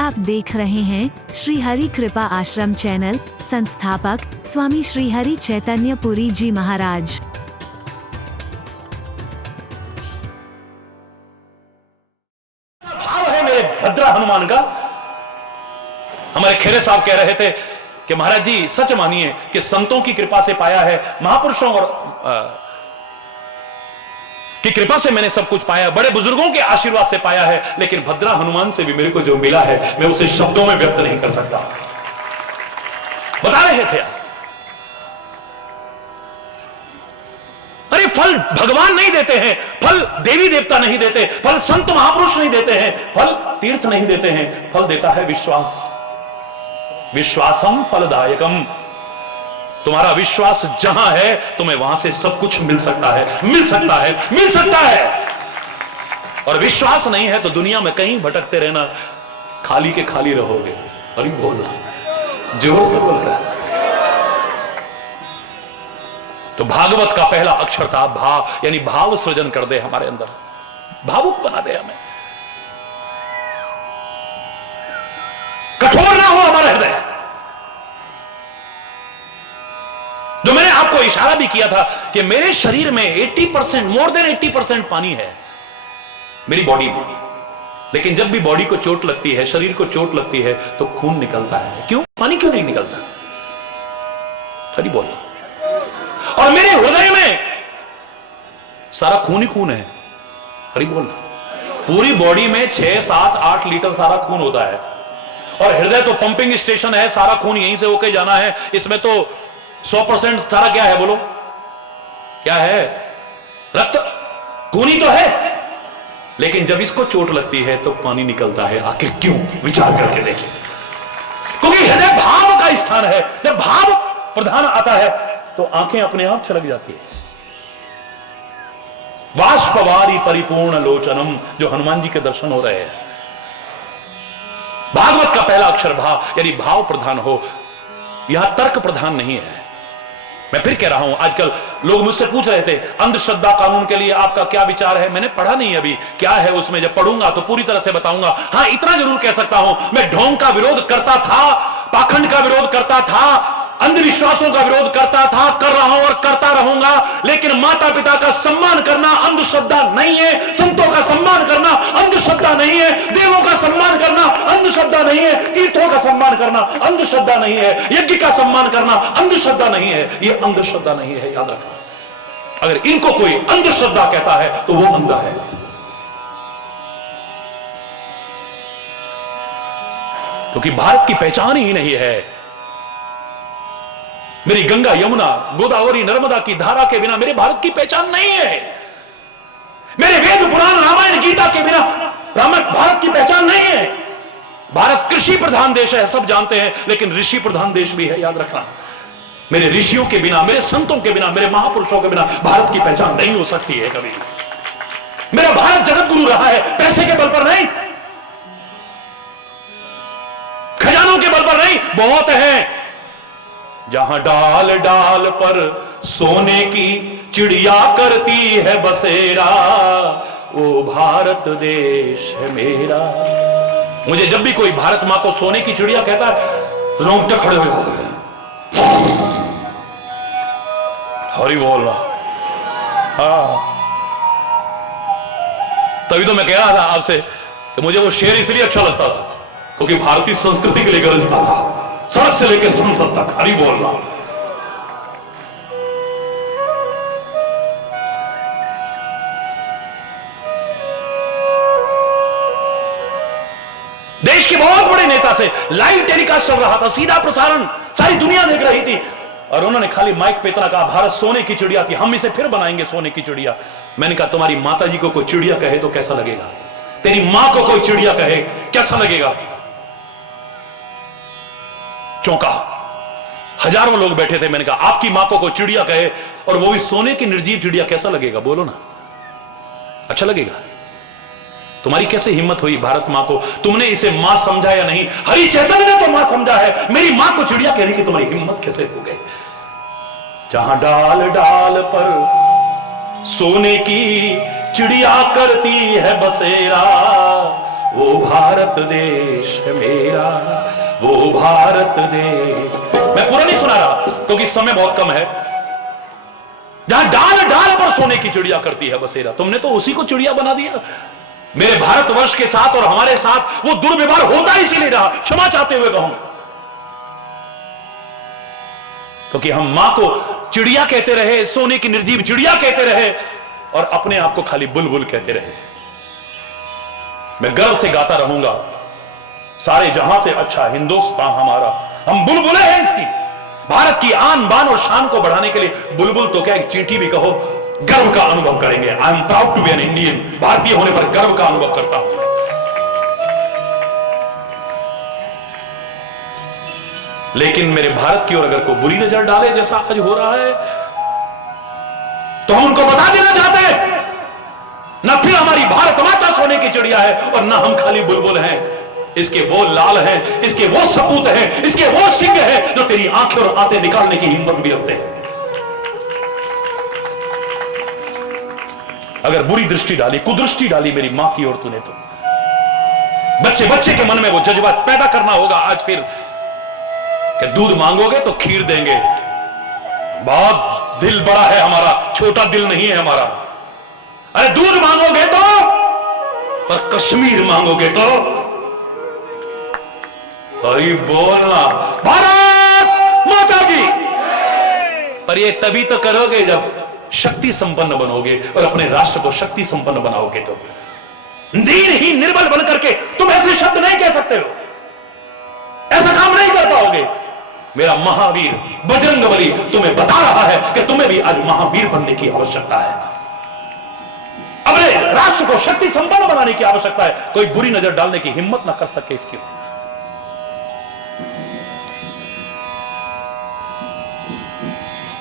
आप देख रहे हैं श्री हरि कृपा आश्रम चैनल। संस्थापक स्वामी श्री हरि चैतन्य पुरी जी महाराज। भाव है मेरे भद्रा हनुमान का। हमारे खेरे साहब कह रहे थे कि महाराज जी सच मानिए कि संतों की कृपा से पाया है, महापुरुषों और की कृपा से मैंने सब कुछ पाया, बड़े बुजुर्गों के आशीर्वाद से पाया है, लेकिन भद्रा हनुमान से भी मेरे को जो मिला है मैं उसे शब्दों में व्यक्त नहीं कर सकता। बता रहे थे आप, अरे फल भगवान नहीं देते हैं, फल देवी देवता नहीं देते, फल संत महापुरुष नहीं देते हैं, फल तीर्थ नहीं देते हैं, फल देता है विश्वास। विश्वासम फलदायकम। तुम्हारा विश्वास जहां है तुम्हें वहां से सब कुछ मिल सकता है, मिल सकता है, मिल सकता है। और विश्वास नहीं है तो दुनिया में कहीं भटकते रहना, खाली के खाली रहोगे। अरे बोलना जोर से बोल रहा है। तो भागवत का पहला अक्षर था भा, यानी भाव सृजन कर दे हमारे अंदर, भावुक बना दे हमें, कठोर ना हो हमारा हृदय। जो मैंने आपको इशारा भी किया था कि मेरे शरीर में 80%, मोर देन 80% पानी है मेरी बॉडी में, लेकिन जब भी बॉडी को चोट लगती है, शरीर को चोट लगती है तो खून निकलता है। क्यों? पानी क्यों नहीं निकलता? सही बोलना। और मेरे हृदय में सारा खून ही खून है। सही बोलना। पूरी बॉडी में 6, 7, 8 लीटर सारा खून होता है, और हृदय तो पंपिंग स्टेशन है, सारा खून यहीं से होके जाना है। इसमें तो 100% सारा क्या है बोलो? क्या है? रक्त, खून ही तो है। लेकिन जब इसको चोट लगती है तो पानी निकलता है। आखिर क्यों? विचार करके देखिए। क्योंकि हृदय भाव का स्थान है। जब भाव प्रधान आता है तो आंखें अपने आप छलक जाती है। बाष्पवारी परिपूर्ण लोचनम, जो हनुमान जी के दर्शन हो रहे हैं। भागवत का पहला अक्षर भाव, यानी भाव प्रधान हो। यहां तर्क प्रधान नहीं है। मैं फिर कह रहा हूं, आजकल लोग मुझसे पूछ रहे थे अंधश्रद्धा कानून के लिए आपका क्या विचार है। मैंने पढ़ा नहीं अभी, क्या है उसमें, जब पढ़ूंगा तो पूरी तरह से बताऊंगा। हां, इतना जरूर कह सकता हूं, मैं ढोंग का विरोध करता था, पाखंड का विरोध करता था, अंधविश्वासों का विरोध करता था, कर रहा हूं और करता रहूंगा। लेकिन माता पिता का सम्मान करना अंधश्रद्धा नहीं है, संतों का सम्मान करना अंधश्रद्धा नहीं है, देवों का सम्मान करना अंधश्रद्धा नहीं है, तीर्थों का सम्मान करना अंधश्रद्धा नहीं है, यज्ञ का सम्मान करना अंधश्रद्धा नहीं है। ये अंधश्रद्धा नहीं है, याद रखना। अगर इनको कोई अंधश्रद्धा कहता है तो वो अंधा है। क्योंकि भारत की पहचान ही नहीं है। मेरी गंगा, यमुना, गोदावरी, नर्मदा की धारा के बिना मेरे भारत की पहचान नहीं है। मेरे वेद, पुराण, रामायण, गीता के बिना भारत की पहचान नहीं है। भारत कृषि प्रधान देश है, सब जानते हैं, लेकिन ऋषि प्रधान देश भी है, याद रखना। मेरे ऋषियों के बिना, मेरे संतों के बिना, मेरे महापुरुषों के बिना भारत की पहचान नहीं हो सकती है कभी। मेरा भारत जगत गुरु रहा है, पैसे के बल पर नहीं, खजानों के बल पर नहीं। बहुत है जहां डाल डाल पर सोने की चिड़िया करती है बसेरा, वो भारत देश है मेरा। मुझे जब भी कोई भारत मां को सोने की चिड़िया कहता है, रोंगटे खड़े हो गए। हरि बोलना। हाँ, तभी तो मैं कह रहा था आपसे कि मुझे वो शेर इसलिए अच्छा लगता था क्योंकि भारतीय संस्कृति के लिए गरजता था, सड़क से लेकर संसद तक। हरि बोलना। देश के बहुत बड़े नेता से लाइव टेलीकास्ट चल रहा था, सीधा प्रसारण, सारी दुनिया देख रही थी, और उन्होंने खाली माइक पे इतना कहा, भारत सोने की चिड़िया थी, हम इसे फिर बनाएंगे सोने की चिड़िया। मैंने कहा, तुम्हारी माता जी को कोई चिड़िया कहे तो कैसा लगेगा? तेरी मां को कोई चिड़िया कहे कैसा लगेगा? चौंका। हजारों लोग बैठे थे। मैंने कहा, आपकी मां को कोई चिड़िया कहे, और वो भी सोने की निर्जीव चिड़िया, कैसा लगेगा? बोलो ना, अच्छा लगेगा? तुम्हारी कैसे हिम्मत हुई भारत मां को? तुमने इसे मां समझा या नहीं? हरि चैतन्य ने तो मां समझा है, मेरी मां को चिड़िया कहने की तुम्हारी हिम्मत कैसे हो गई? जहां डाल डाल पर सोने की चिड़िया करती है बसेरा, वो भारत भारत देश है मेरा, वो भारत देश। मैं पूरा नहीं सुना रहा क्योंकि समय बहुत कम है। जहां डाल डाल पर सोने की चिड़िया करती है बसेरा, तुमने तो उसी को चिड़िया बना दिया। मेरे भारतवर्ष के साथ और हमारे साथ वो दुर्व्यवहार होता इसीलिए रहा, क्षमा चाहते हुए कहूं, क्योंकि हम मां को चिड़िया कहते रहे, सोने की निर्जीव चिड़िया कहते रहे और अपने आप को खाली बुलबुल कहते रहे। मैं गर्व से गाता रहूंगा, सारे जहां से अच्छा हिंदुस्तान हमारा, हम बुलबुलें हैं इसकी। भारत की आन बान और शान को बढ़ाने के लिए बुलबुल तो क्या, एक चींटी भी कहो, गर्व का अनुभव करेंगे। I am proud to be an Indian, भारतीय होने पर गर्व का अनुभव करता हूं। लेकिन मेरे भारत की ओर अगर कोई बुरी नजर डाले जैसा आज हो रहा है, तो हम उनको बता देना चाहते हैं, ना फिर हमारी भारत माता सोने की चिड़िया है और ना हम खाली बुलबुल हैं। इसके वो लाल हैं, इसके वो सपूत हैं, इसके वो सिंह हैं जो तेरी आंखें और आंतें निकालने की हिम्मत भी रखते हैं। अगर बुरी दृष्टि डाली, कुदृष्टि डाली मेरी मां की ओर तूने, तो बच्चे बच्चे के मन में वो जज्बात पैदा करना होगा आज फिर कि दूध मांगोगे तो खीर देंगे। बहुत दिल बड़ा है हमारा, छोटा दिल नहीं है हमारा। अरे दूध मांगोगे तो, पर कश्मीर मांगोगे तो, अरे बोलना भारत माता की। पर ये तभी तो करोगे जब शक्ति संपन्न बनोगे और अपने राष्ट्र को शक्ति संपन्न बनाओगे। तो दीनहीन निर्बल बन करके तुम ऐसे शब्द नहीं कह सकते हो, ऐसा काम नहीं कर पाओगे। मेरा महावीर बजरंगबली तुम्हें बता रहा है कि तुम्हें भी आज महावीर बनने की आवश्यकता है, अपने राष्ट्र को शक्ति संपन्न बनाने की आवश्यकता है। कोई बुरी नजर डालने की हिम्मत ना कर सके इसकी।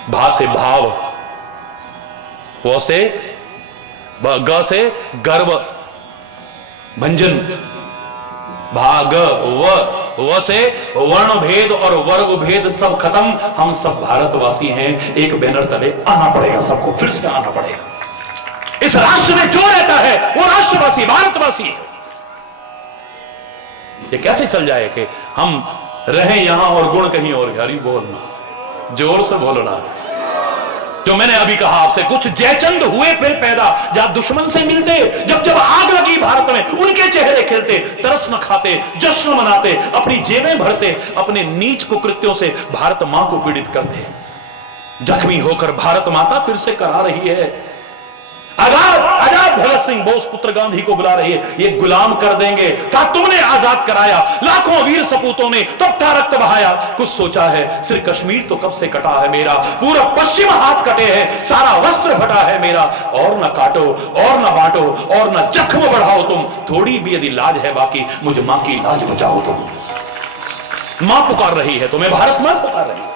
भा से भाव, वो से ग से गर्व भंजन, भाग व से वर्ण भेद और वर्ग भेद सब खत्म। हम सब भारतवासी हैं, एक बैनर तले आना पड़ेगा, सबको फिर से आना पड़ेगा। इस राष्ट्र में जो रहता है वो राष्ट्रवासी, भारतवासी है। ये कैसे चल जाए कि हम रहें यहां और गुण कहीं और? हरी बोलना, जोर से बोलना। जो मैंने अभी कहा आपसे, कुछ जयचंद हुए फिर पैदा, जहां दुश्मन से मिलते, जब जब आग लगी भारत में उनके चेहरे खिलते, तरस न खाते, जश्न मनाते, अपनी जेबें भरते, अपने नीच कुकृत्यों से भारत मां को पीड़ित करते। जख्मी होकर भारत माता फिर से करा रही है, आजाद भगत सिंह बोस पुत्र गांधी को बुला रही है, ये गुलाम कर देंगे। कहा तुमने आजाद कराया, लाखों वीर सपूतों ने तब था रक्त बहाया। कुछ सोचा है, सिर्फ कश्मीर तो कब से कटा है मेरा, पूरा पश्चिम हाथ कटे हैं, सारा वस्त्र फटा है मेरा। और न काटो और न बांटो और न जख्म बढ़ाओ तुम, थोड़ी भी यदि लाज है बाकी, मुझे मां की लाज बचाओ तुम। मां पुकार रही है तुम्हें, भारत मां पुकार रही है।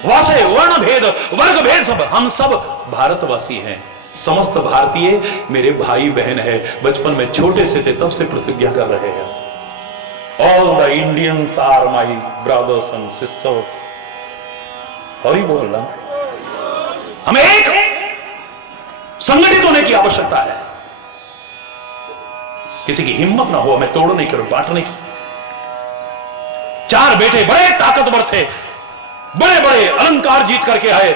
वासे वर्ण भेद वर्ग भेद सब, हम सब भारतवासी हैं। समस्त भारतीय मेरे भाई बहन है। बचपन में छोटे से थे तब से प्रतिज्ञा कर रहे हैं, all the Indians are my brothers and sisters. और ही बोलना, हमें एक संगठित होने की आवश्यकता है। किसी की हिम्मत ना हो हमें तोड़ने की और बांटने की। चार बेटे बड़े ताकतवर थे, बड़े बड़े अलंकार जीत करके आए,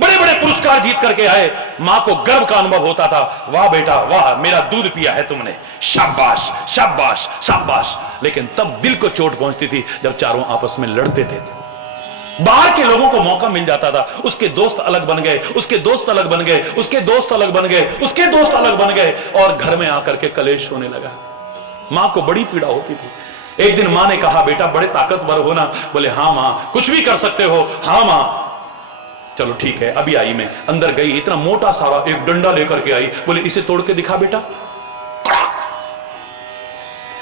बड़े बड़े पुरस्कार जीत करके आए। मां को गर्व का अनुभव होता था, वाह बेटा वाह, मेरा दूध पिया है तुमने, शाबाश शाबाश शाबाश। लेकिन तब दिल को चोट पहुंचती थी जब चारों आपस में लड़ते थे। बाहर के लोगों को मौका मिल जाता था, उसके दोस्त अलग बन गए, उसके दोस्त अलग बन गए, उसके दोस्त अलग बन गए, उसके दोस्त अलग बन गए, और घर में आकर के कलेश होने लगा। मां को बड़ी पीड़ा होती थी। एक दिन मां ने कहा, बेटा बड़े ताकतवर हो ना? बोले हाँ मां, कुछ भी कर सकते हो। हाँ मां, चलो ठीक है। अभी आई, मैं अंदर गई, इतना मोटा सारा एक डंडा लेकर के आई। बोले इसे तोड़ के दिखा बेटा।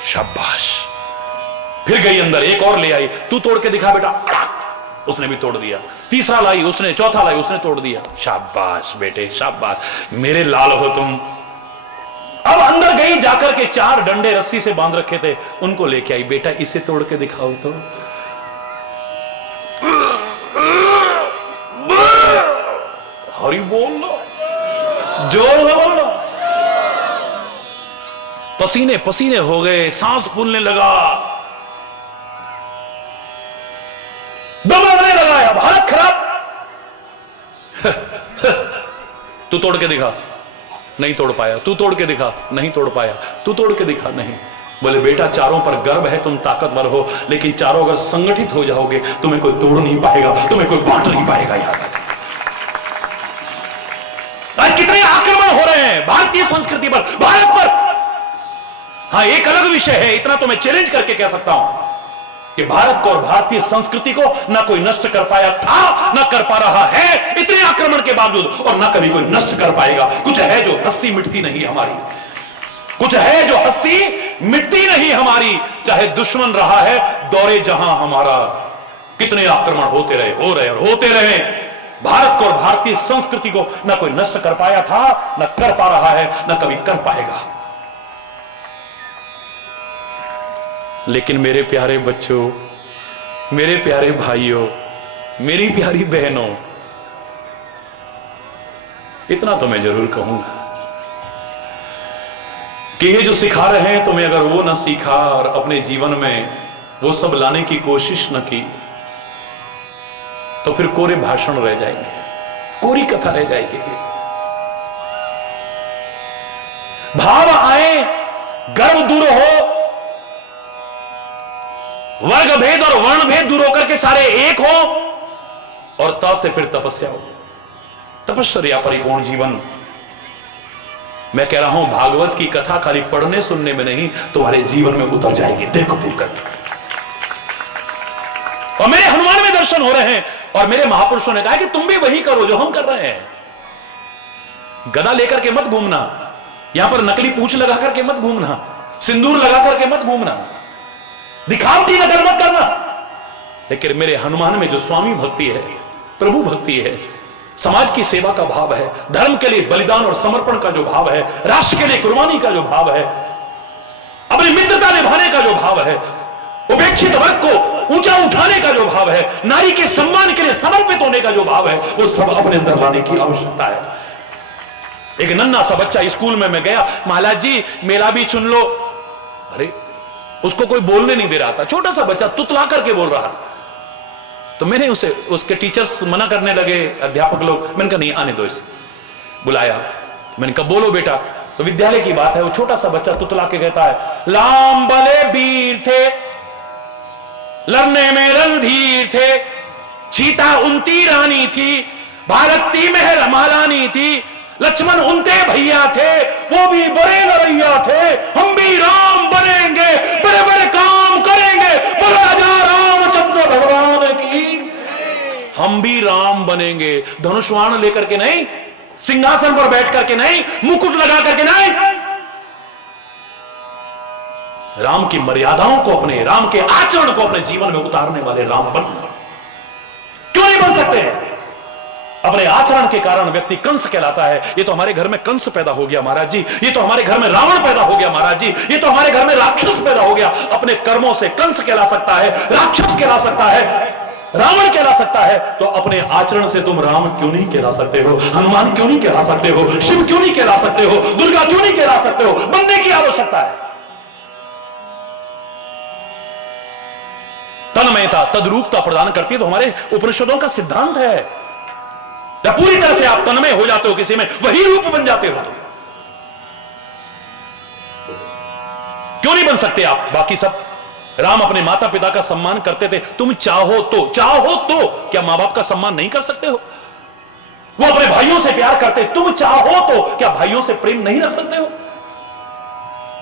शाबाश। फिर गई अंदर, एक और ले आई, तू तोड़ के दिखा बेटा। उसने भी तोड़ दिया। तीसरा लाई उसने, चौथा लाई उसने, तोड़ दिया। शाबाश बेटे शाबाश, मेरे लाल हो तुम। अब अंदर गई, जाकर के 4 डंडे रस्सी से बांध रखे थे, उनको लेके आई। बेटा इसे तोड़ के दिखाओ तो। हरि बोल लो, जोर से बोल लो। पसीने पसीने हो गए, सांस फूलने लगा, दम लगने लगा, अब हालत खराब। तू तोड़ के दिखा, नहीं तोड़ पाया। तू तोड़ के दिखा, नहीं तोड़ पाया। तू तोड़ के दिखा, नहीं। बोले बेटा चारों पर गर्व है, तुम ताकतवर हो, लेकिन चारों अगर संगठित हो जाओगे तुम्हें कोई तोड़ नहीं पाएगा, तुम्हें कोई बांट नहीं पाएगा। यार आज कितने आक्रमण हो रहे हैं भारतीय संस्कृति पर, भारत पर। हाँ, एक अलग विषय है, इतना तो मैं चैलेंज करके कह सकता हूं कि भारत को और भारतीय संस्कृति को ना कोई नष्ट कर पाया था, ना कर पा रहा है, इतने आक्रमण के बावजूद, और ना कभी कोई नष्ट कर पाएगा। कुछ है जो हस्ती मिटती नहीं हमारी, कुछ है जो हस्ती मिटती नहीं हमारी, चाहे दुश्मन रहा है दौरे जहां हमारा। कितने आक्रमण होते रहे, हो रहे और होते रहे। भारत को और भारतीय संस्कृति को ना कोई नष्ट कर पाया था, ना कर पा रहा है, ना कभी कर पाएगा। लेकिन मेरे प्यारे बच्चों, मेरे प्यारे भाइयों, मेरी प्यारी बहनों, इतना तो मैं जरूर कहूंगा कि ये जो सिखा रहे हैं तुम्हें, अगर वो ना सीखा और अपने जीवन में वो सब लाने की कोशिश न की तो फिर कोरे भाषण रह जाएंगे, कोरी कथा रह जाएगी। भाव आए, गर्व दूर हो, वर्ग भेद और वर्ण भेद दूर होकर के सारे एक हो, और ता से फिर तपस्या हो, तपस्या परिपूर्ण जीवन। मैं कह रहा हूं भागवत की कथा खाली पढ़ने सुनने में नहीं, तुम्हारे जीवन में उतर जाएगी। देखो तुम करके, और मेरे हनुमान में दर्शन हो रहे हैं, और मेरे महापुरुषों ने कहा कि तुम भी वही करो जो हम कर रहे हैं। गदा लेकर के मत घूमना, यहां पर नकली पूंछ लगा करके मत घूमना, सिंदूर लगा करके मत घूमना, दिखावटी नकल मत करना। लेकिन मेरे हनुमान में जो स्वामी भक्ति है, प्रभु भक्ति है, समाज की सेवा का भाव है, धर्म के लिए बलिदान और समर्पण का जो भाव है, राष्ट्र के लिए कुर्बानी का जो भाव है, अपनी मित्रता निभाने का जो भाव है, उपेक्षित वर्ग को ऊंचा उठाने का जो भाव है, नारी के सम्मान के लिए समर्पित होने का जो भाव है, वो सब अपने अंदर लाने की आवश्यकता है। एक नन्हा सा बच्चा स्कूल में मैं गया, महाराज जी मेला भी चुन लो। अरे उसको कोई बोलने नहीं दे रहा था, छोटा सा बच्चा तुतला करके बोल रहा था। तो मैंने उसे, उसके टीचर्स मना करने लगे, अध्यापक लोग, मैंने कहा नहीं आने दो इसे। बुलाया, मैंने कहा बोलो बेटा। तो विद्यालय की बात है, वो छोटा सा बच्चा तुतला के कहता है, लाम बले वीर थे, लड़ने में रणधीर थे, सीता उनती रानी थी, भारती मेहर महारानी थी, लक्ष्मण उनते भैया थे, वो भी बड़े लड़ैया थे, हम भी राम बनेंगे, बड़े बड़े काम करेंगे, बोलो राजा रामचंद्र भगवान की। हम भी राम बनेंगे, धनुष बाण लेकर के नहीं, सिंहासन पर बैठ करके नहीं, मुकुट लगा करके नहीं, राम की मर्यादाओं को अपने, राम के आचरण को अपने जीवन में उतारने वाले राम बनना। क्यों नहीं बन सकते हैं? अपने आचरण के कारण व्यक्ति कंस कहलाता है। ये तो हमारे घर में कंस पैदा हो गया महाराज जी, ये तो हमारे घर में रावण पैदा हो गया महाराज जी, ये तो हमारे घर में राक्षस पैदा हो गया। अपने कर्मों से कंस कहला सकता है, राक्षस कहला सकता है, रावण कहला सकता है, तो अपने आचरण से तुम राम क्यों नहीं कहला सकते हो, हनुमान क्यों नहीं कहला सकते हो, शिव क्यों नहीं कहला सकते हो, दुर्गा क्यों नहीं कहला सकते हो? बनने की आवश्यकता है। तन्मयता, तद्रूपता प्रदान करती है, तो हमारे उपनिषदों का सिद्धांत है। जब पूरी तरह से आप तन्मय हो जाते हो किसी में, वही रूप बन जाते हो। क्यों नहीं बन सकते आप? बाकी सब, राम अपने माता पिता का सम्मान करते थे, तुम चाहो तो क्या मां बाप का सम्मान नहीं कर सकते हो? वो अपने भाइयों से प्यार करते, तुम चाहो तो क्या भाइयों से प्रेम नहीं रख सकते हो?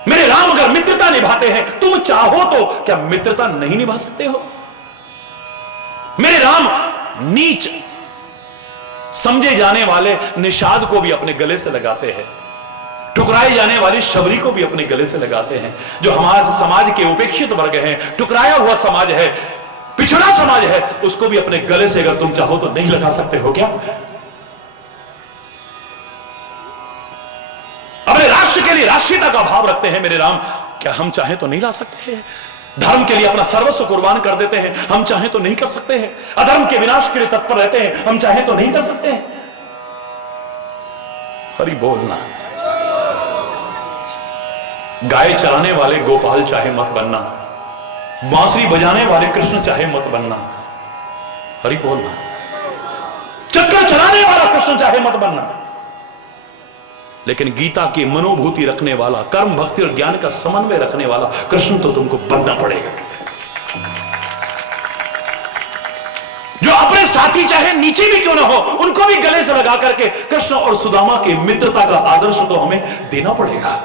मेरे राम अगर मित्रता निभाते हैं, तुम चाहो तो क्या मित्रता नहीं निभा सकते हो? मेरे राम नीच समझे जाने वाले निषाद को भी अपने गले से लगाते हैं, ठुकराए जाने वाली शबरी को भी अपने गले से लगाते हैं। जो हमारे समाज के उपेक्षित वर्ग हैं, ठुकराया हुआ समाज है, पिछड़ा समाज है, उसको भी अपने गले से अगर तुम चाहो तो नहीं लगा सकते हो क्या? अपने राष्ट्र के लिए राष्ट्रीयता का भाव रखते हैं मेरे राम, क्या हम चाहें तो नहीं ला सकते हैं? धर्म के लिए अपना सर्वस्व कुर्बान कर देते हैं, हम चाहें तो नहीं कर सकते हैं? अधर्म के विनाश के लिए तत्पर रहते हैं, हम चाहें तो नहीं कर सकते हैं? हरि बोलना। गाय चराने वाले गोपाल चाहे मत बनना, बांसुरी बजाने वाले कृष्ण चाहे मत बनना, हरि बोलना, चक्र चलाने वाला कृष्ण चाहे मत बनना, लेकिन गीता की मनोभूति रखने वाला, कर्म भक्ति और ज्ञान का समन्वय रखने वाला कृष्ण तो तुमको बनना पड़ेगा। जो अपने साथी चाहे नीचे भी क्यों ना हो, उनको भी गले से लगा करके कृष्ण और सुदामा की मित्रता का आदर्श तो हमें देना पड़ेगा।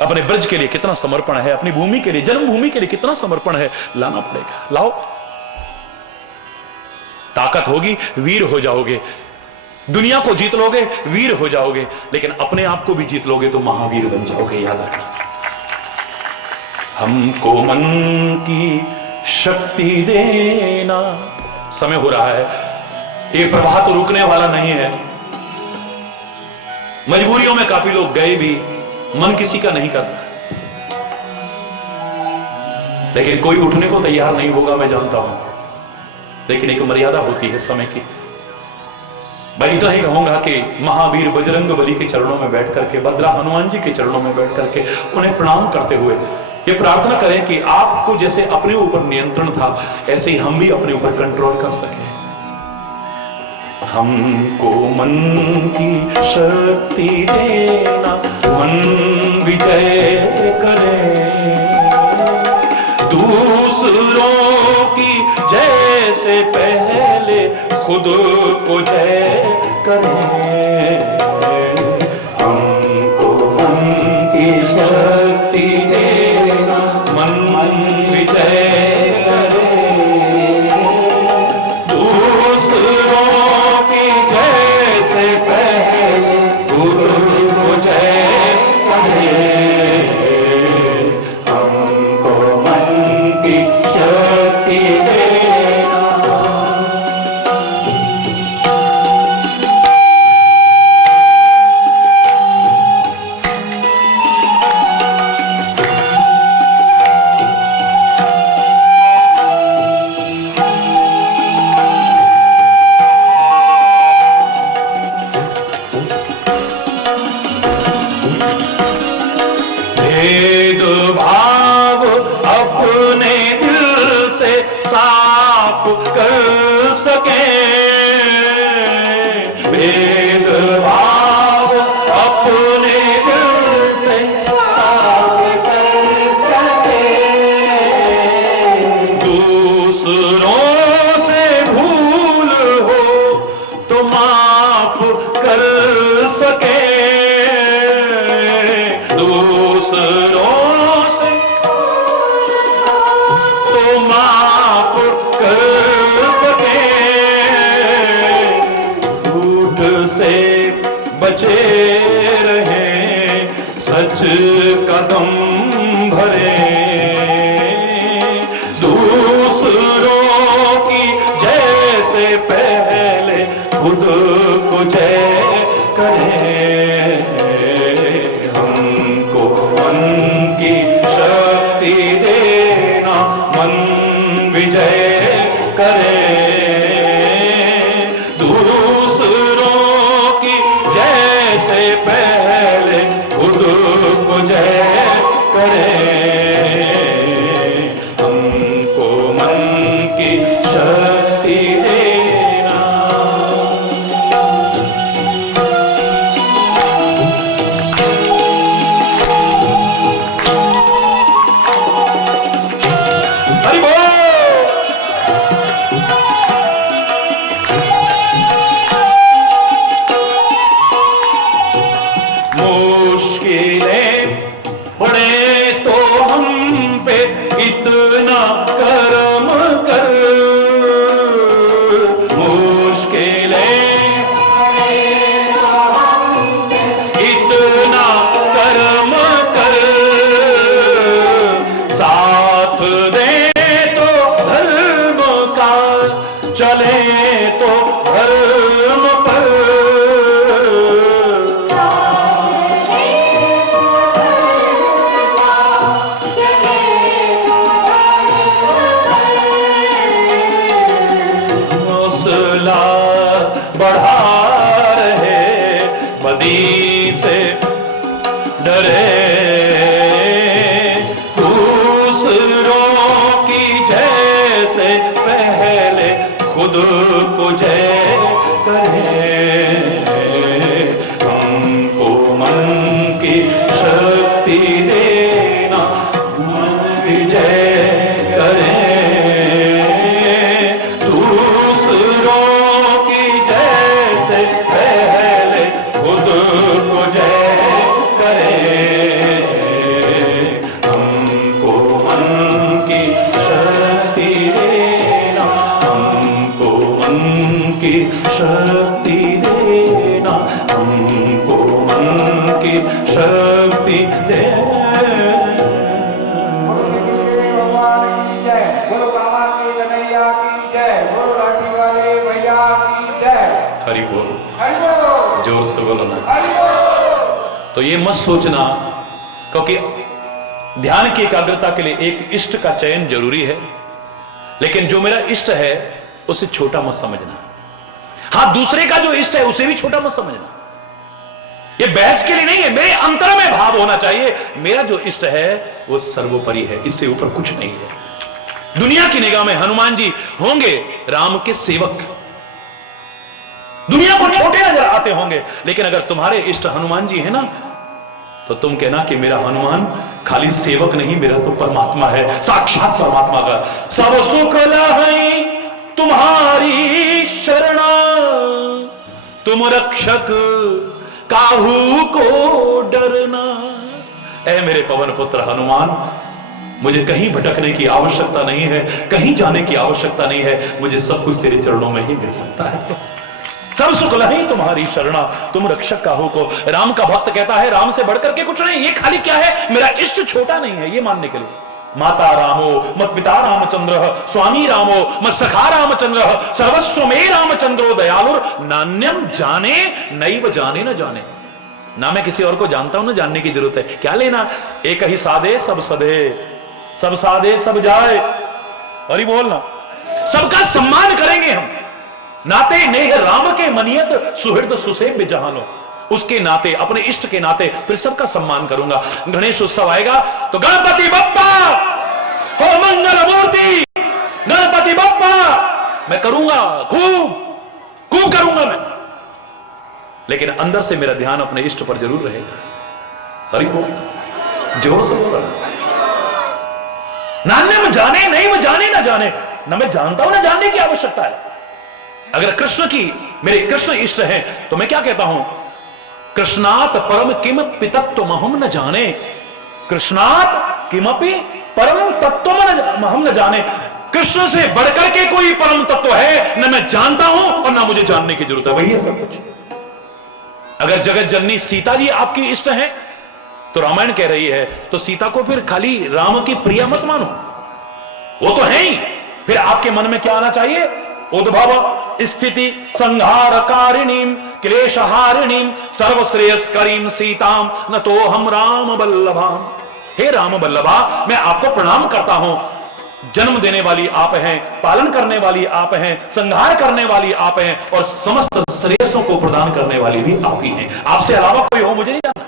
अपने ब्रज के लिए कितना समर्पण है, अपनी भूमि के लिए, जन्मभूमि के लिए कितना समर्पण है, लाना पड़ेगा। लाओ, ताकत होगी, वीर हो जाओगे, दुनिया को जीत लोगे, वीर हो जाओगे, लेकिन अपने आप को भी जीत लोगे तो महावीर बन जाओगे। याद रखना, हमको मन की शक्ति देना। समय हो रहा है, ये प्रवाह तो रुकने वाला नहीं है। मजबूरियों में काफी लोग गए भी, मन किसी का नहीं करता, लेकिन कोई उठने को तैयार नहीं होगा, मैं जानता हूं, लेकिन एक मर्यादा होती है समय की। मैं इतना ही कहूंगा कि महावीर बजरंग बली के चरणों में बैठ करके, भद्रा हनुमान जी के चरणों में बैठ करके उन्हें प्रणाम करते हुए ये प्रार्थना करें कि आपको जैसे अपने ऊपर नियंत्रण था, ऐसे ही हम भी अपने ऊपर कंट्रोल कर सके। हमको मन की शक्ति देना, मन विजय करे, दूसरों की जैसे पहले खुद को जय करे। हमको मन की शक्ति देना, मन विजय करे, दूसरों की जैसे पहले खुद को जय करे। हमको मन की शक्ति देना। भेदभाव अपने दिल से साफ कर सके, भेदभाव अपने दिल से साफ कर सके, दूसरों से भूल हो तो माफ कर सके, दूसरों से तो माफ कर सके, झूठ से बचे रहे, सच कदम भरे, दूसरों की जैसे पहले खुद को जय करे। हमको मन की शक्ति देना, मन विजय करे, दूसरों की जैसे पहले खुद को जय करे। हमको मन की शक्ति देना। हरि बोल। मुश्किलें पड़े तो हम पे इतना कर्म कर, मुश्किलें इतना कर्म कर, साथ दे तो धर्म का, चले तो धर्म पर, डरे, दूसरों की जैसे पहले खुद को जय करे। हमको मन की शक्ति देना, मन विजय करे। दूसरों की जैसे पहले खुद को जय करे। हमको मन की शक्ति देना, हमको मन की शक्ति देना, हमको मन की शक्ति देना। हरि बोल, जोर से बोलो ना। तो ये मत सोचना, क्योंकि ध्यान की एकाग्रता के लिए एक इष्ट का चयन जरूरी है, लेकिन जो मेरा इष्ट है उसे छोटा मत समझना। हाँ, दूसरे का जो इष्ट है उसे भी छोटा मत समझना। ये बहस के लिए नहीं है, मेरे अंतर में भाव होना चाहिए। मेरा जो इष्ट है वो सर्वोपरि है, इससे ऊपर कुछ नहीं है। दुनिया की निगाह में हनुमान जी होंगे राम के सेवक, दुनिया को छोटे नजर आते होंगे, लेकिन अगर तुम्हारे इष्ट हनुमान जी है ना, तो तुम कहना कि मेरा हनुमान खाली सेवक नहीं, मेरा तो परमात्मा है, साक्षात परमात्मा का। सब सुख लहई तुम्हारी शरणा, तुम रक्षक काहू को डरना। ऐ मेरे पवन पुत्र हनुमान, मुझे कहीं भटकने की आवश्यकता नहीं है, कहीं जाने की आवश्यकता नहीं है, मुझे सब कुछ तेरे चरणों में ही मिल सकता है। सब सुख लही तुम्हारी शरणा, तुम रक्षक काहू को। राम का भक्त कहता है राम से बढ़कर के कुछ नहीं। ये खाली क्या है, मेरा इष्ट छोटा नहीं है, ये मानने के लिए। माता रामो मत पिता रामचंद्र, स्वामी रामो मत सखा रामचंद्र, सर्वस्व में रामचंद्रो दयालुर, नान्यम जाने नैव जाने न जाने। ना मैं किसी और को जानता हूं, ना जानने की जरूरत है। क्या लेना, एक ही साधे सब सधे, सब साधे सब जाए। अरे बोलना, सबका सम्मान करेंगे हम। नाते नेह राम के मनियत, सुहृद सुसेव्य जहानो। उसके नाते, अपने इष्ट के नाते फिर सबका सम्मान करूंगा। गणेश उत्सव आएगा तो गणपति बप्पा हो मंगल मूर्ति, गणपति बप्पा मैं करूंगा, खूब खूब करूंगा मैं, लेकिन अंदर से मेरा ध्यान अपने इष्ट पर जरूर रहेगा। हरि बोल, जोर से बोल। नान्य में जाने नहीं, में जाने ना जाने, ना मैं जानता हूं ना जानने की आवश्यकता है। अगर कृष्ण की, मेरे कृष्ण इष्ट हैं, तो मैं क्या कहता हूं, कृष्णात परम किम पितत्व हम न जाने, कृष्णात किमपि परम तत्व हम न जाने। कृष्ण से बढ़कर के कोई परम तत्व है न मैं जानता हूं और ना मुझे जानने की जरूरत है, वही है सब कुछ। अगर जगत जननी सीता जी आपकी इष्ट हैं, तो रामायण कह रही है, तो सीता को फिर खाली राम की प्रिया मत मानो, वो तो है ही। फिर आपके मन में क्या आना चाहिए, उद्भव स्थिति संहार कारिणीम क्लेशहारिणीम सर्वश्रेयस्करीम सीताम न तो हम राम बल्लभाम। हे राम बल्लभा, मैं आपको प्रणाम करता हूं। जन्म देने वाली आप हैं, पालन करने वाली आप हैं, संहार करने वाली आप हैं, और समस्त श्रेयसों को प्रदान करने वाली भी आप ही हैं। आपसे अलावा कोई हो मुझे नहीं जानना।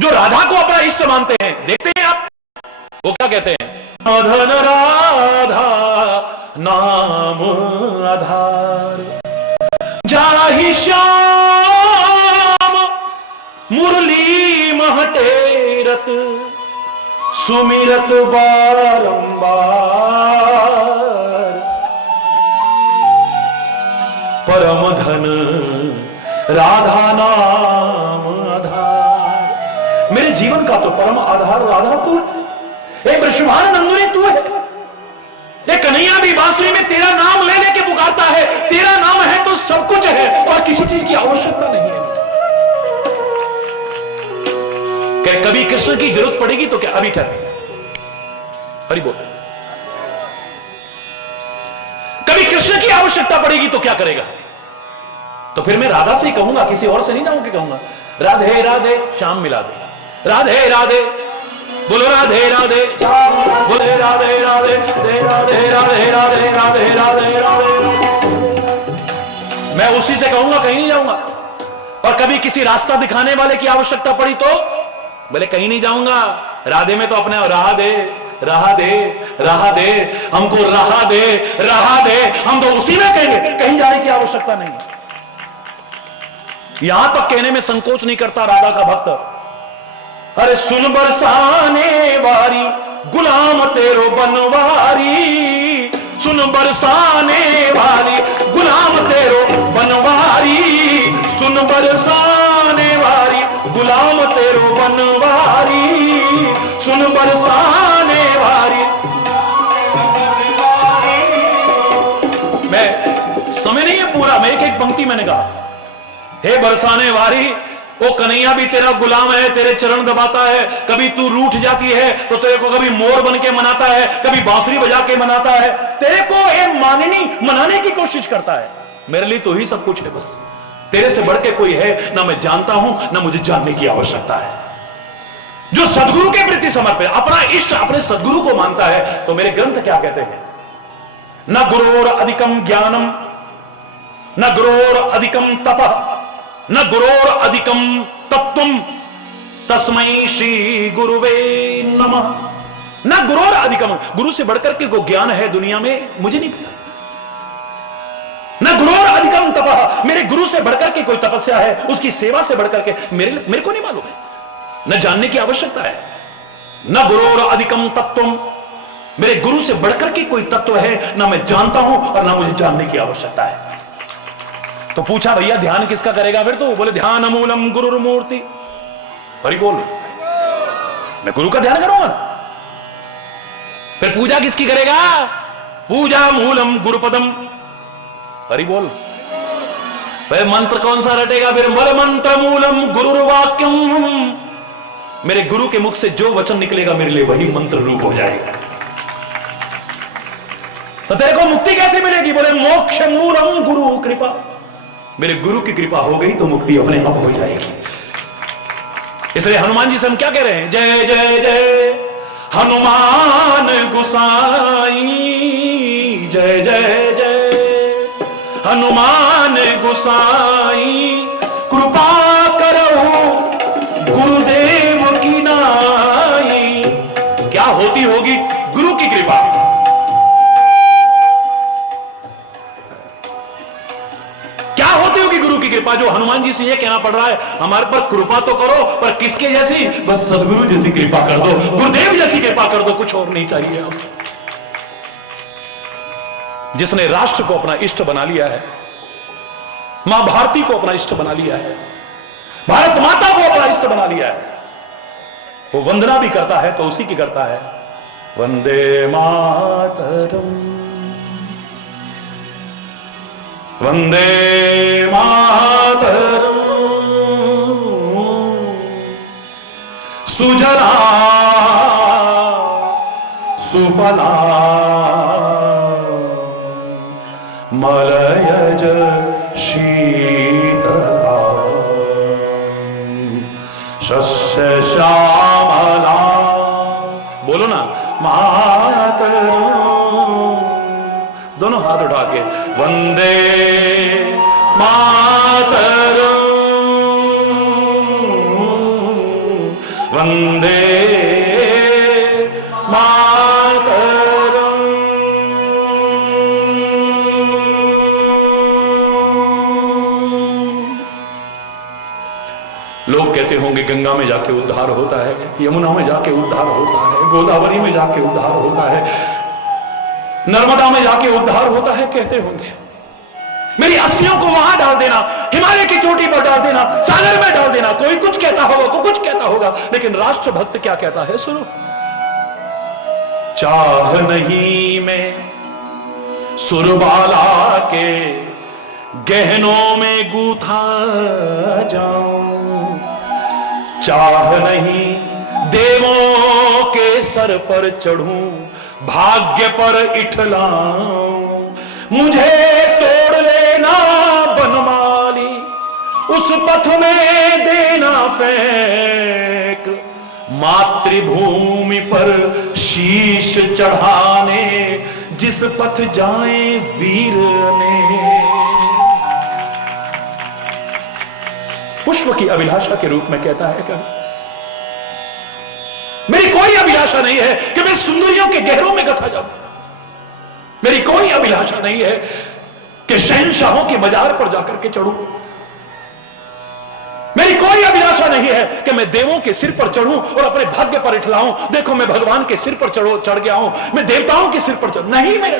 जो राधा को अपना इष्ट मानते हैं, देखते हैं आप, वो क्या कहते हैं, धन राधा नाम आधार, जाहि श्याम मुरली महटेरत, सुमिरत बारंबार, परम धन राधा नाम आधार। मेरे जीवन का तो परम आधार राधा तू है, हे ब्रजभान नंदुनी तू है। ये कन्हैया भी बांसुरी में तेरा नाम ले लेके पुकारता है, तेरा नाम है तो सब कुछ है और किसी चीज की आवश्यकता नहीं है। क्या कभी कृष्ण की जरूरत पड़ेगी तो क्या अभी क्या, हरि बोल, कभी कृष्ण की आवश्यकता पड़ेगी तो क्या करेगा? तो फिर मैं राधा से ही कहूंगा, किसी और से नहीं जाऊंगा, कहूंगा राधे राधे श्याम मिला दे, राधे राधे बोलो, राधे राधे बोले, राधे राधे राधे राधे राधे राधे राधे राधे। मैं उसी से कहूंगा, कहीं नहीं जाऊंगा। और कभी किसी रास्ता दिखाने वाले की आवश्यकता पड़ी तो बोले कहीं नहीं जाऊंगा, राधे में तो अपने राह दे, राह दे, राह दे, हमको राह दे, राह दे, हम तो उसी में कहेंगे, कहीं जाने की आवश्यकता नहीं। यहां तक कहने में संकोच नहीं करता राधा का भक्त। अरे सुन बरसाने वारी गुलाम तेरो बनवारी, सुन बरसाने वाली गुलाम तेरो बनवारी, सुन बरसाने वाली गुलाम तेरो बनवारी, सुन बरसाने वाली। मैं समय नहीं है पूरा, मैं एक एक पंक्ति मैंने कहा। हे बरसाने वारी, वो कन्हैया भी तेरा गुलाम है, तेरे चरण दबाता है। कभी तू रूठ जाती है तो तेरे को कभी मोर बन के मनाता है, कभी बांसुरी बजा के मनाता है, तेरे को ये मनाने की कोशिश करता है। मेरे लिए तो ही सब कुछ है, बस तेरे से बढ़ के कोई है ना मैं जानता हूं, ना मुझे जानने की आवश्यकता है। जो सदगुरु के प्रति समर्पित, अपना इष्ट अपने सदगुरु को मानता है, तो मेरे ग्रंथ क्या कहते हैं? न गुरोर अधिकम ज्ञानम, न गुरोर अधिकम तपः, न गुरोर अधिकम तत्वम, तस्मै श्री गुरुवे नमः। न गुरोर अधिकम, गुरु से बढ़कर के को ज्ञान है दुनिया में, मुझे नहीं पता। न गुरोर अधिकम तपः, मेरे गुरु से बढ़कर के कोई तपस्या है, उसकी सेवा से बढ़कर के मेरे को नहीं मालूम है, न जानने की आवश्यकता है। न गुरोर अधिकम तत्वम, मेरे गुरु से बढ़कर के कोई तत्व है ना मैं जानता हूं और ना मुझे जानने की आवश्यकता है। तो पूछा भैया ध्यान किसका करेगा फिर? तो बोले ध्यान मूलम गुरुर मूर्ति। हरि बोल, मैं गुरु का ध्यान करूंगा। फिर पूजा किसकी करेगा? पूजा मूलम गुरुपदम। हरि बोल, फिर मंत्र कौन सा रटेगा? फिर मर मंत्र मूलम गुरुर्वाक्यम, मेरे गुरु के मुख से जो वचन निकलेगा मेरे लिए वही मंत्र रूप हो जाएगा। तो तेरे को मुक्ति कैसे मिलेगी? बोले मोक्ष मूलम गुरु कृपा, मेरे गुरु की कृपा हो गई तो मुक्ति अपने आप हो जाएगी। इसलिए हनुमान जी से हम क्या कह रहे हैं? जय जय जय हनुमान गुसाई, जय जय जय हनुमान गुसाई, कृपा करो गुरुदेव की नाई। क्या होती होगी गुरु की कृपा? क्या होती होगी गुरु की कृपा? जो हनुमान जी से ये कहना पड़ रहा है हमारे पर कृपा तो करो, पर किसके जैसी? बस सदगुरु जैसी कृपा कर दो, गुरुदेव जैसी कृपा कर दो, कुछ और नहीं चाहिए आपसे। जिसने राष्ट्र को अपना इष्ट बना लिया है, मां भारती को अपना इष्ट बना लिया है, भारत माता को अपना इष्ट बना लिया है, वो वंदना भी करता है तो उसी की करता है। वंदे मातरम, वंदे मातरम, सुजला सुफला मलयज शीतला शस्य श्यामला। बोलो ना, मातरम, दोनों हाथ उठा के वंदे मातरम, वंदे मातरम। लोग कहते होंगे गंगा में जाके उद्धार होता है, यमुना में जाके उद्धार होता है, गोदावरी में जाके उद्धार होता है, नर्मदा में जाके उद्धार होता है, कहते होंगे। मेरी अस्थियों को वहां डाल देना, हिमालय की चोटी पर डाल देना, सागर में डाल देना। कोई कुछ कहता होगा, कोई कुछ कहता होगा, लेकिन राष्ट्रभक्त क्या कहता है सुनो। चाह नहीं मैं सुरबाला के गहनों में गूथा जाऊं, चाह नहीं देवों के सर पर चढ़ूं, भाग्य पर इठलाऊं, मुझे तोड़ लेना बनमाली, उस पथ में देना फेंक, मातृभूमि पर शीश चढ़ाने जिस पथ जाए वीर ने। पुष्प की अभिलाषा के रूप में कहता है कवि, मेरी कोई अभिलाषा नहीं है कि मैं सुंदरियों के गहरों में गथा जाऊं। मेरी कोई अभिलाषा नहीं है कि शहंशाहों के बाजार पर जाकर के चढ़ूं। मेरी कोई अभिलाषा नहीं है कि मैं देवों के सिर पर चढ़ूं और अपने भाग्य पर इठलाऊं, देखो मैं भगवान के सिर पर चढ़ गया हूं, मैं देवताओं के सिर पर चढ़ नहीं। मेरे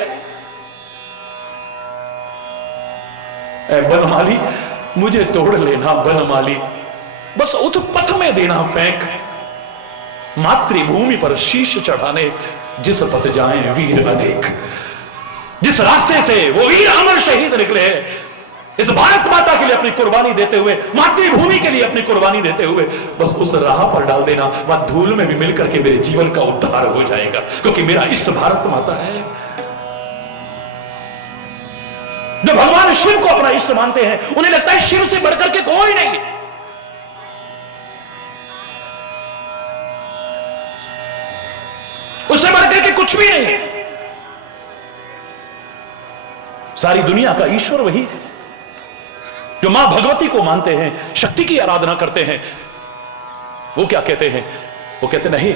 बनमाली मुझे तोड़ लेना बनमाली, बस उत्पथ में देना फेंक, मातृभूमि पर शीश चढ़ाने जिस पथ जाएं वीर अनेक। जिस रास्ते से वो वीर अमर शहीद निकले, इस भारत माता के लिए अपनी कुर्बानी देते हुए, मातृभूमि के लिए अपनी कुर्बानी देते हुए, बस उस राह पर डाल देना, वह धूल में भी मिलकर के मेरे जीवन का उद्धार हो जाएगा, क्योंकि मेरा इष्ट भारत माता है। जो भगवान शिव को अपना इष्ट मानते हैं, उन्हें लगता है शिव से बढ़कर के कोई नहीं, उससे बढ़कर के कुछ भी नहीं है। सारी दुनिया का ईश्वर वही है। जो मां भगवती को मानते हैं, शक्ति की आराधना करते हैं, वो क्या कहते हैं? वो कहते नहीं,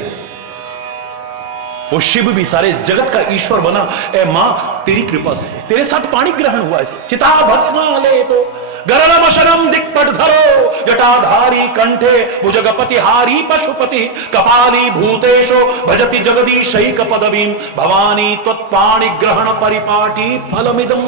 वो शिव भी सारे जगत का ईश्वर बना। ए मां, तेरी कृपा से तेरे साथ पाणी ग्रहण हुआ है, चिता भस्म ले तो गरलम शरम दिक्पट धरो, जटाधारी कंठे भुजगपति हारी पशुपति, कपाली भूतेशो भजति जगदीशैक पदवीं, भवानी त्वत्पाणि ग्रहण परिपाटी फलमिदम्।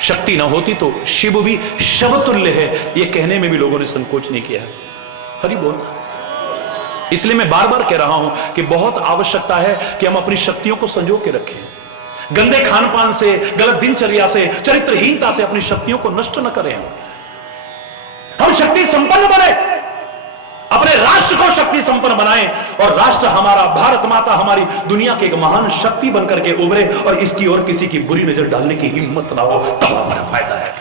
शक्ति न होती तो शिव भी शवतुल्य है, यह कहने में भी लोगों ने संकोच नहीं किया। हरि बोल। इसलिए मैं बार बार कह रहा हूं कि बहुत आवश्यकता है कि हम अपनी शक्तियों को संजो के रखें। गंदे खान पान से, गलत दिनचर्या से, चरित्रहीनता से अपनी शक्तियों को नष्ट न करें। हम शक्ति संपन्न बने, अपने राष्ट्र को शक्ति संपन्न बनाएं, और राष्ट्र हमारा, भारत माता हमारी दुनिया की एक महान शक्ति बनकर के उभरे, और इसकी ओर किसी की बुरी नजर डालने की हिम्मत ना हो, तब हमारा फायदा है।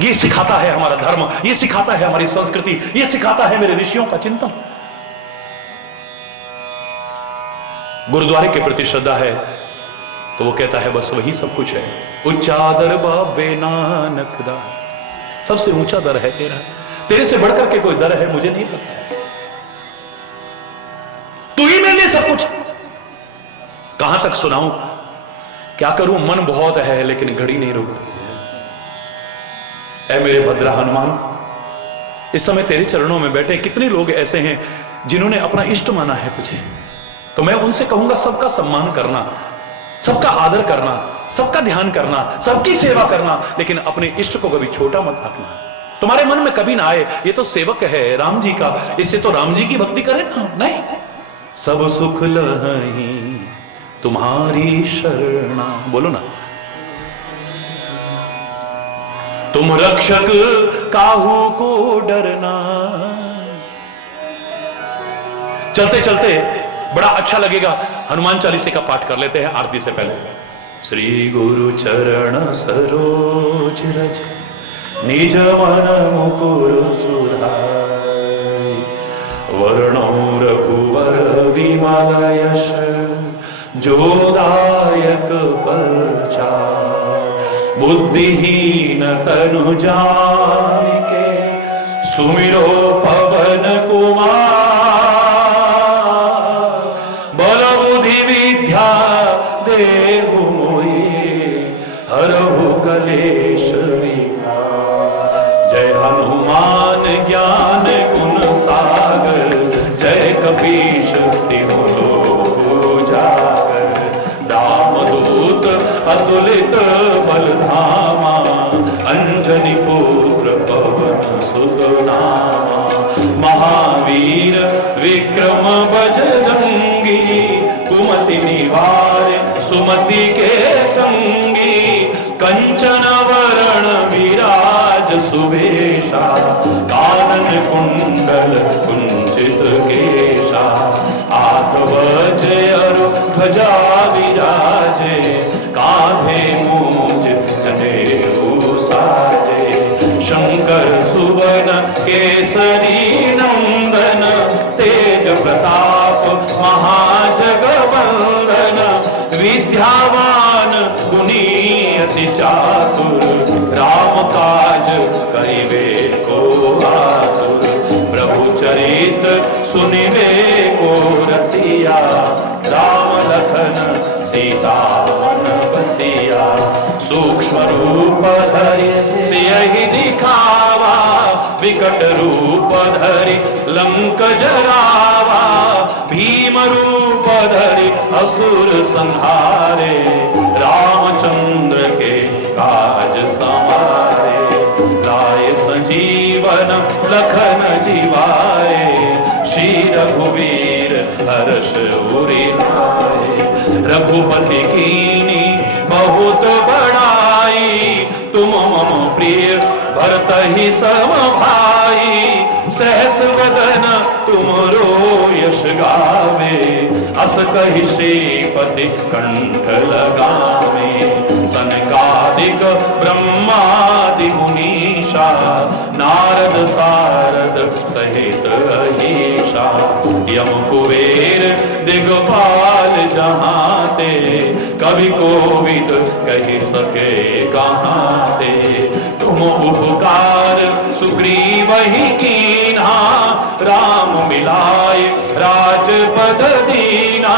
ये सिखाता है हमारा धर्म, ये सिखाता है हमारी संस्कृति, ये सिखाता है मेरे ऋषियों का चिंतन। गुरुद्वारे के प्रति श्रद्धा है तो वो कहता है बस वही सब कुछ है। ऊंचा दर बाबे नानक दा, सबसे ऊंचा दर है तेरा, तेरे से बढ़कर के कोई दर है मुझे नहीं पता, तू ही मेरे लिए सब कुछ। कहां तक सुनाऊं, क्या करूं, मन बहुत है लेकिन घड़ी नहीं रुकती है। ऐ मेरे भद्रा हनुमान, इस समय तेरे चरणों में बैठे कितने लोग ऐसे हैं जिन्होंने अपना इष्ट माना है तुझे, तो मैं उनसे कहूंगा सबका सम्मान करना, सबका आदर करना, सबका ध्यान करना, सबकी सेवा करना, लेकिन अपने इष्ट को कभी छोटा मत आंकना। तुम्हारे मन में कभी ना आए ये तो सेवक है राम जी का, इससे तो राम जी की भक्ति करें ना, नहीं। सब सुख लहि तुम्हारी शरणा, बोलो ना। तुम रक्षक काहू को डरना। चलते चलते बड़ा अच्छा लगेगा, हनुमान चालीसे का पाठ कर लेते हैं आरती से पहले। श्री गुरु चरण सरोज रज निज मन मुकुर सुधारि, वर्णो रघुवर विमल यश जो दायक फलचारि, बुद्धिहीन तनु जानिके सुमिरो पवन कुमार, देहु मोहि हरहु कलेश विकार। जय हनुमान ज्ञान गुण सागर, जय कपीश तिहु लोक उजागर, रामदूत अतुलित बल धामा, अंजनी पुत्र पवन सुत नामा, महावीर विक्रम बजरंगी, कुमति निवार सुमति के संगी, कंचन वरण विराज सुवेशा, कानन कुंडल कुंचित केशा, हाथ वज्र ध्वजा विराजे, कांधे मूंज जनेऊ साजे, शंकर सुवन केसरी नंदन, तेज प्रताप महाजगवंदन, विद्यावान गुणी अति चातुर, राम काज करिबे लंक जरावा, भीम रूप धरि असुर संहारे, रामचंद्र के काज संवारे, लाए संजीवन लखन जीवाए, श्री रघुवीर हर्ष उरि लाए। रघुपति कीनी बहुत बड़ाई, तुम मम प्रिय भरत ही सम भाई, सहस वदन तुमरो यश गावे, अस कहि श्रीपति कंठ लगावे। सनकादिक ब्रह्मादि मुनीषा, नारद सारद सहित अहीशा, यम कुबेर दिगपाल जहाते, कवि कोविद कहि सके कहाते। तुम उपकार सुग्रीव ही कीन्हा, राम मिलाए राजपद दीना,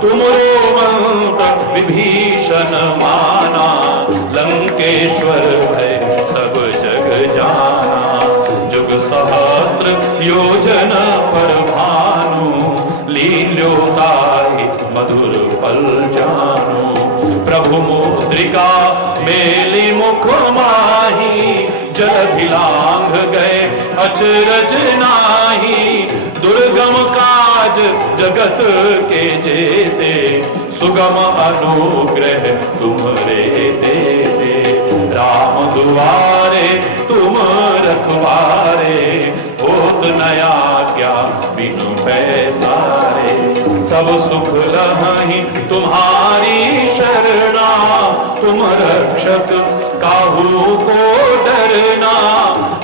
तुमरो मंत्र विभीषण माना, लंकेश्वर भय सब जग जाना। जुग सहस्त्र योजन पर भानु, लील्योताहि मधुर पल जानु। प्रभु मुद्रिका मेली मुख माही, जलधि लांघ गए अचरज नाही। दुर्गम काज जगत के जेते, सुगम अनुग्रह तुम्हारे देते। राम दुआरे तुम रखवारे, होत नया क्या बिनु पैसारे। सब सुख लहहि तुम्हारी शरणा, तुम रक्षक काहू को डरना।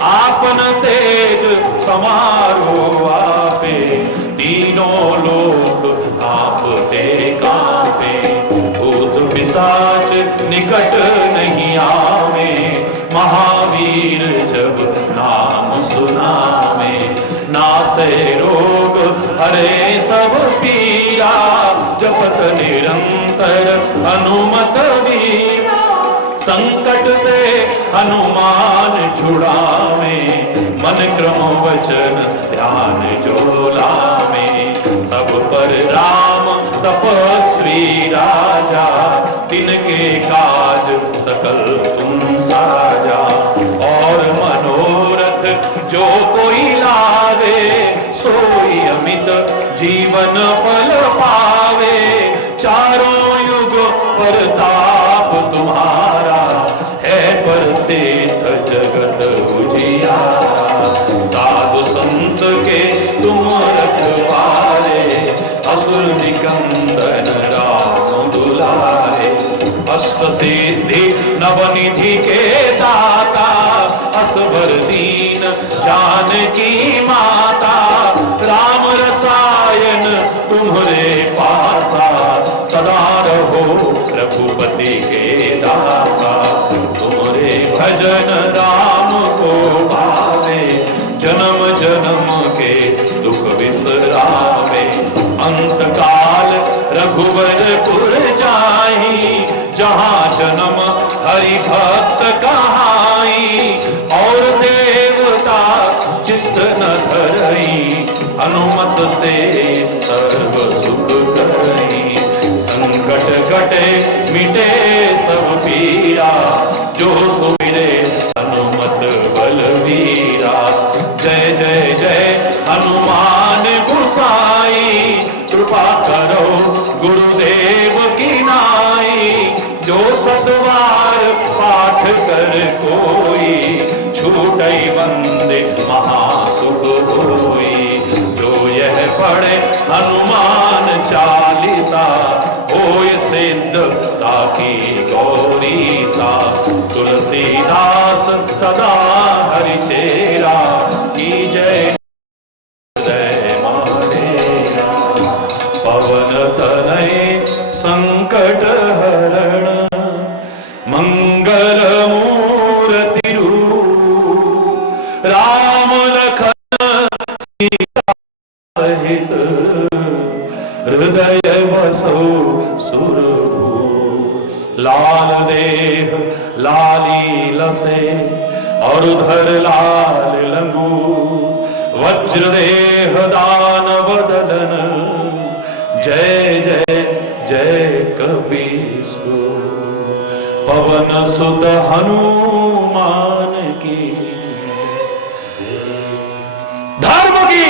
आपन तेज समारो आपे, तीनों लोक आपते कांपे। भूत पिशाच निकट नहीं आवे, महावीर जब नाम सुनावे। नासे रोग हरे सब पीरा, जपत निरंतर हनुमत वीरा। संकट से हनुमान छुड़ावे, मन क्रम वचन ध्यान जो लावे। सब पर राम तपस्वी राजा, तिनके काज सकल तुम साजा। और मनोरथ जो कोई लावे, सोई अमित जीवन फल पावे। चारों युग परताप तुम्हारा, है प्रसिद्ध जगत उजियारा। साधु संत के तुम रखवारे, असुर निकंदन राम दुलारे। अष्ट सिद्धि नवनिधि के दाता, असबर दीन जानकी माता। राम रसायन तुम्हारे पासा, सदा रहो रघुपति के दासा। तुम्हारे भजन राम को भावे, जन्म जन्म के दुख बिसरावे। अंत काल रघुवरपुर जाहि, जहाँ जन्म हरि भक्त कहाई। और देवता चित्त न धरई, हनुमत से सर्व सुख करई। संकट कटे मिटे सब पीरा, जो सुमिरे हनुमत बलवीरा। जय जय जय हनुमान गोसाई, कृपा करो गुरुदेव की नाई। जो सतवार पाठ कर कोई, छूटई बंदे महासुख होई। जो यह पढ़े हनुमान चालीसा, होय सिद्ध साखी गौरी सा। तुलसीदास सदा हरि चेरा, की जय जय मारेरा। पवन तनय संकट हरण, मंगल मूर्ति रूप। राम लखन सीता सहित, हृदय बसो सुरभूप। लाल देह लाली लसे, और उधर लाल लंगू। वत्स वज्रदेह दानव दलन जय जय जय कपीसु पवन सुत हनुमान की धर्म की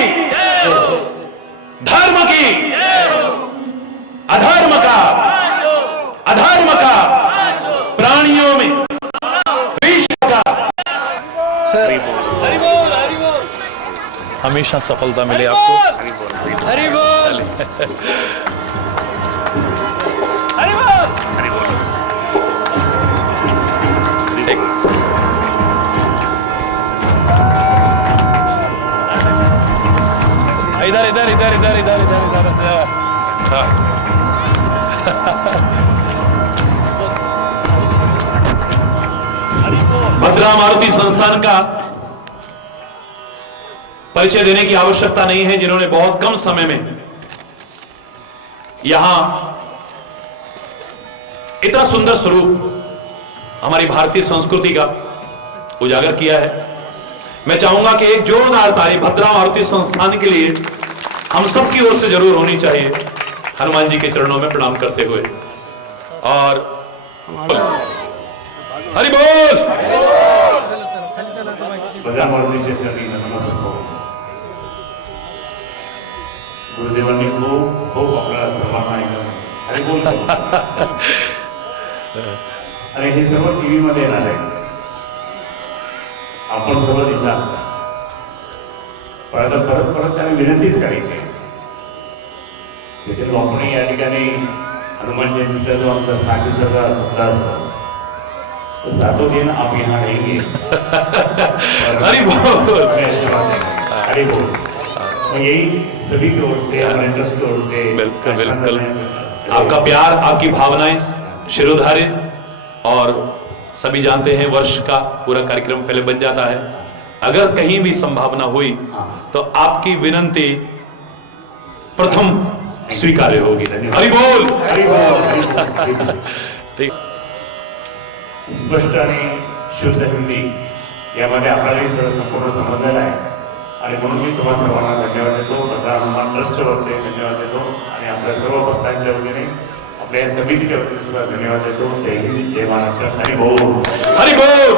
अधर्म का प्राणियों में विश्व का हमेशा सफलता मिले आपको। हरि बोल हरि बोल हरि बोल। इधर इधर इधर इधर इधर इधर इधर। भद्रा मारुति संस्थान का परिचय देने की आवश्यकता नहीं है, जिन्होंने बहुत कम समय में यहां इतना सुंदर स्वरूप हमारी भारतीय संस्कृति का उजागर किया है। मैं चाहूंगा कि एक जोरदार ताली भद्रा मारुति संस्थान के लिए हम सब की ओर से जरूर होनी चाहिए, हनुमान जी के चरणों में प्रणाम करते हुए। और हरि बोल। भद्रा मारुति चे चरणी नतमस्तक हो। गुरुदेवांनी खूप आपल्याला सर्वांना एकदम हरि बोल आणि हे सर्व टीव्ही मध्ये येणार आहे, आपण सर्व दिसा। परत परत परत त्यांनी विनंतीच करायची, देखील आपण या ठिकाणी हनुमान जयंतीचा जो आमचा 60 दिवसाचा सप्ताह असतो, तो 7 दिन आप यहाँ रहेंगे। हरि बोल हरि बोल। तो यही सभी की ओर से, हमारे ट्रस्ट की ओर से बिल्कुल बिल्कुल आपका प्यार, आपकी भावनाएं शिरोधार्य, और सभी जानते हैं वर्ष का पूरा कार्यक्रम पहले बन जाता है। अगर कहीं भी संभावना हुई तो आपकी विनंती प्रथम स्वीकार्य होगी। हरि बोल हरि बोल। ठीक। स्पष्ट आणि शुद्ध हिंदी यामध्ये आपल्यालाही सगळं संपूर्ण समजलेलं आहे, आणि म्हणून मी तुम्हाला सर्वांना धन्यवाद देतो, भद्रा हनुमान ट्रस्टच्या वतीने धन्यवाद देतो, आणि आपल्या सर्व भक्तांच्या वतीने आपल्या या समितीच्या वतीने सुद्धा धन्यवाद देतो। जय हिंद, जय महाराष्ट्र, हरि बोल हरि बोल।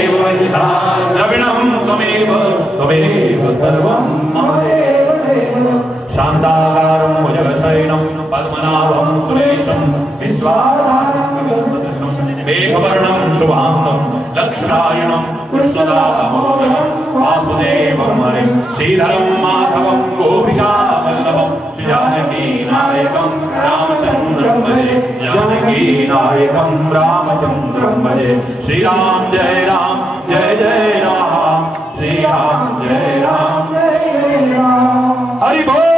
त्वमेव वेदा द्रविणं त्वमेव त्वमेव सर्वं शान्ताकारं भुजगशयनं पद्मनाभं सुरेशं विश्वाधारं सदृशं मेघवर्णं शुभांगं लक्ष्मणायणं कृष्णदामोदरं वासुदेवं हरिं श्रीधरं माधवं गोपिकावल्लभं जानकीनायकं रामचन्द्रं भजे जानकीनायकं रामचन्द्रं भजे श्रीराम जय राम श्रीराम जय राम हरि बोल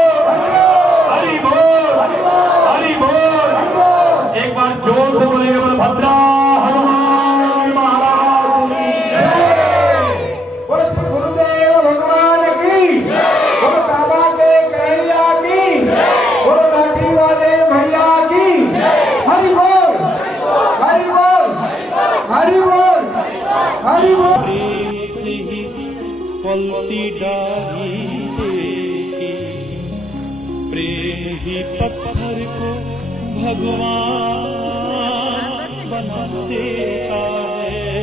हरि बोल हरि बोल। एक बार जोर से बोलेंगे भद्रा हनुमान महाराज की जय। गुरुदेव भगवान की, बोलो बाबा के कन्हैया की, बोलो लाठी वाले भैया की। हरि बोल हरि बोल हरि बोल हरि बोल। पलती डाली देखी, प्रेम ही पत्थर को भगवान बना देता है,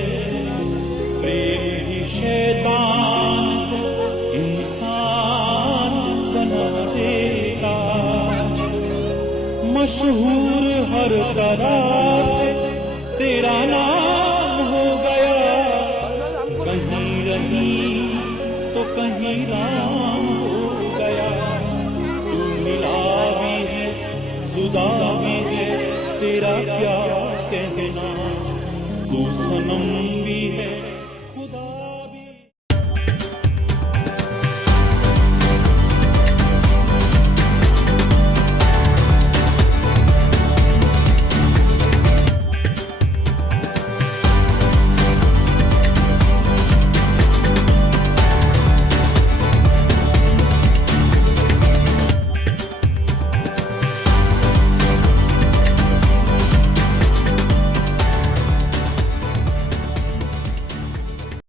प्रेम ही शैतान को इंसान बना देता। मशहूर हर तरह से तेरा नाम हो गया, कहीं रही तो कहीं राम हो गया। तू मिला भी है जुदा भी है, तेरा क्या कहना। तू सनम